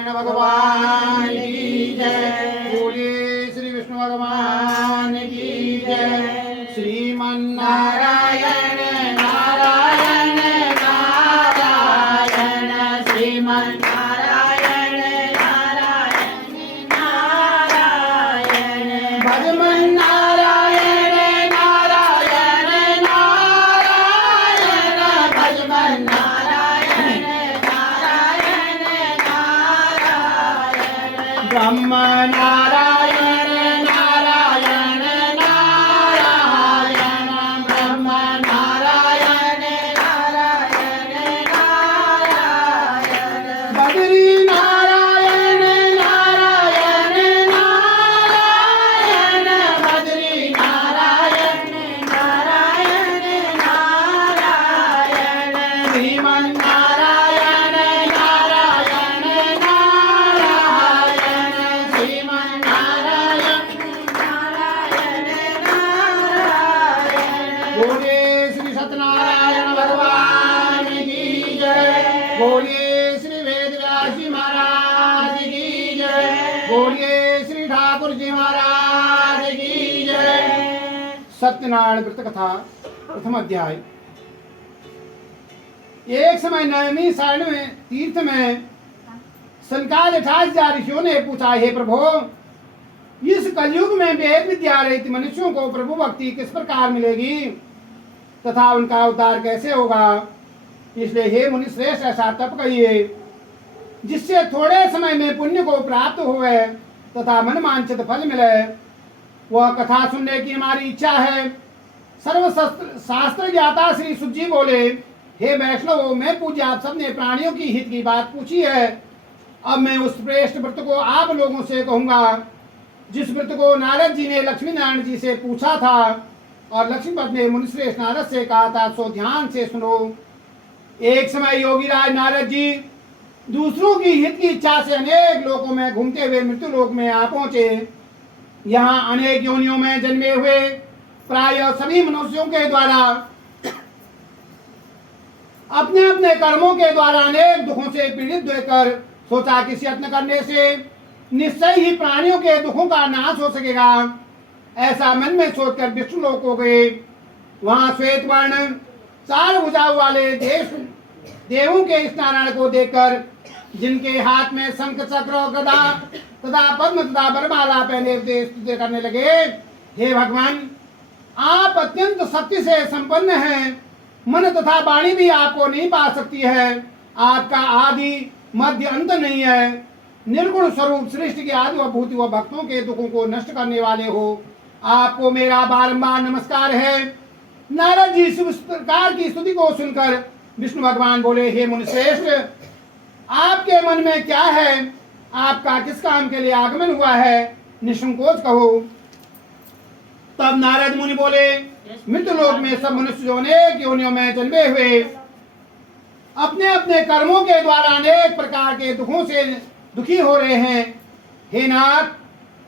नारायण भगवान की जय। बोलिए श्री विष्णु भगवान की जय। श्रीमन नारायण नारायण नारायण श्रीमन नारायण नारायण नारायण भजमन नारायण नारायण नारायण भजमन नारायण नारायण नारायण ब्रह्म नारायण नारायण नारायण ब्रह्म नारायण नारायण नारायण बद्री नारायण नारायण नारायण बद्री नारायण नारायण नारायण श्रीमन नारायण नारायण नारायण श्रीमन नारायण नारायण नारायण बोलिए श्री सत्यनारायण भगवान की जय। बोलिए श्री वेदव्यास जी महाराज की जय। बोलिए श्री ठाकुर जी महाराज की जय। सत्यनारायण व्रत कथा प्रथम अध्याय। एक समय नवमी सारण में तीर्थ में संकाल 28,000 ऋषियों ने पूछा, हे प्रभु, इस कलयुग में वेद विद्या रहित मनुष्यों को प्रभु भक्ति किस प्रकार मिलेगी तथा उनका उद्धार कैसे होगा। इसलिए हे मुनि श्रेष्ठ, ऐसा तप कहिए जिससे थोड़े समय में पुण्य को प्राप्त होवे तथा मन वांछित फल मिले। वह कथा सुनने की हमारी इच्छा है। शास्त्र ज्ञाता श्री सुत जी बोले, हे वैष्णव, मैं पूज्य आप सबने प्राणियों की हित की बात पूछी है। अब मैं उस श्रेष्ठ व्रत को आप लोगों से कहूंगा जिस व्रत को नारद जी ने लक्ष्मी नारायण जी से पूछा था और लक्ष्मीपति ने मुनिश्रेष्ठ नारद से कहा था, सो ध्यान से सुनो। एक समय योगी राज नारद जी दूसरों की हित की इच्छा से अनेक लोकों में घूमते हुए मृत्यु लोक में आ पहुंचे। यहाँ अनेक योनियों में जन्मे हुए प्राय सभी मनुष्यों के द्वारा अपने अपने कर्मों के द्वारा अनेक दुखों से पीड़ित देकर सोचा किसी यत्न करने से निश्चय ही प्राणियों के दुखों का नाश हो सकेगा। ऐसा मन में सोचकर विष्णु लोक को गए। वहां श्वेत वर्ण 4 भुजाओं वाले देवों के इस नारायण को देखकर, जिनके हाथ में शंख चक्र और गदा तथा पद्म तथा वरमाला पहने हुए स्तुति करने लगे, हे भगवान, आप अत्यंत शक्ति से संपन्न हैं। मन तथा वाणी भी आपको नहीं पा सकती है। आपका आदि मध्य अंत नहीं है। निर्गुण स्वरूप सृष्टि के आदि व भूति व भक्तों के दुखों को नष्ट करने वाले हो। आपको मेरा बारंबार नमस्कार है। नारद जी इस प्रकार की स्तुति को सुनकर विष्णु भगवान बोले, हे मुनिश्रेष्ठ, आपके मन में क्या है? आपका किस काम के लिए आगमन हुआ है? निसंकोच कहो। तब नारद मुनि बोले, मृत्यु लोक में सब मनुष्य जो अनेक योनियों में जन्मे हुए अपने अपने कर्मों के द्वारा अनेक प्रकार के दुखों से दुखी हो रहे हैं। हे नाथ,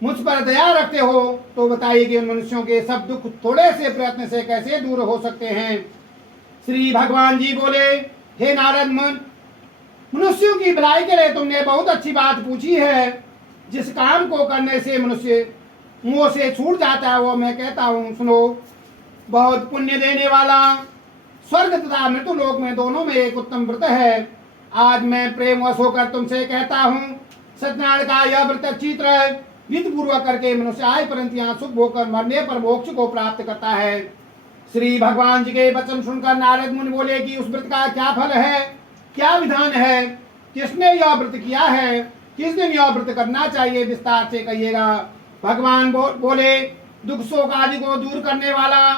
मुझ पर दया रखते हो तो बताइए कि उन मनुष्यों के सब दुख थोड़े से प्रयत्न से कैसे दूर हो सकते हैं। श्री भगवान जी बोले, हे नारद मुनि, मनुष्यों की भलाई के लिए तुमने बहुत अच्छी बात पूछी है। जिस काम को करने से मनुष्य मुंह से छूट जाता है वो मैं कहता हूँ, सुनो। बहुत पुण्य देने वाला स्वर्ग तथा मृत्यु लोक में दोनों में एक उत्तम व्रत है। आज मैं प्रेमवश होकर तुमसे कहता हूँ, सत्यनारायण का यह व्रत अच्छी तरह विधि पूर्वक करके मनुष्य आय परंतु यहाँ सुख भोगकर मरने पर मोक्ष को प्राप्त करता है। श्री भगवान जी के वचन सुनकर नारद मुनि बोले कि उस व्रत का क्या फल है, क्या विधान है, किसने यह व्रत किया है, किस दिन यह व्रत करना चाहिए, विस्तार से कहिएगा। भगवान बोले, दुख शोक आदि को दूर करने वाला,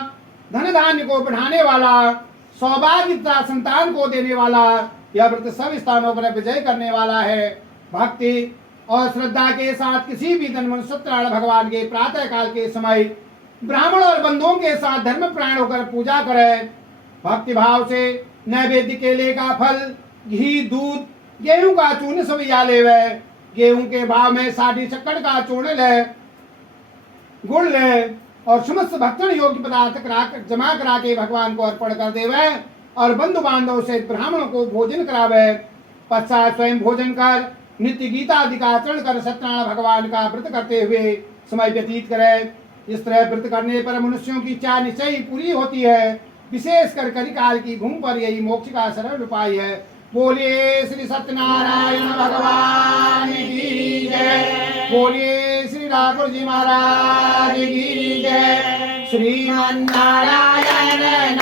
धन धान्य को बढ़ाने वाला, सौभाग्य तथा संतान को देने वाला, यह व्रत सब स्थानों पर विजय करने वाला है। भक्ति और श्रद्धा के साथ किसी भी दिन मनुष्य सत्यनारायण भगवान के प्रातः काल के समय ब्राह्मण और बंधुओं के साथ धर्म प्राण होकर पूजा करे। भक्ति भाव से नैवेद्य केले का फल, घी, दूध, गेहूं का चूर्ण सब या लेवे। गेहूं के भाव में 60 शक्कर का चूर्ण ले, गुड़ ले और समस्त भक्षण योग्य पदार्थ जमा करा के भगवान को अर्पण कर देवे और बंधु बांधव से ब्राह्मणों को भोजन करावे। पश्चात स्वयं भोजन कर नित्य गीता आदि का आचरण कर सत्यनारायण भगवान का व्रत करते हुए समय व्यतीत करे। इस तरह व्रत करने पर मनुष्यों की इच्छा निश्चय ही पूरी होती है। विशेष कर कलिकाल की भूमि पर यही मोक्ष का सरल उपाय है। बोलिए श्री सत्यनारायण भगवान की जय। बोलिए श्री ठाकुर जी महाराज की जय। श्रीमन नारायण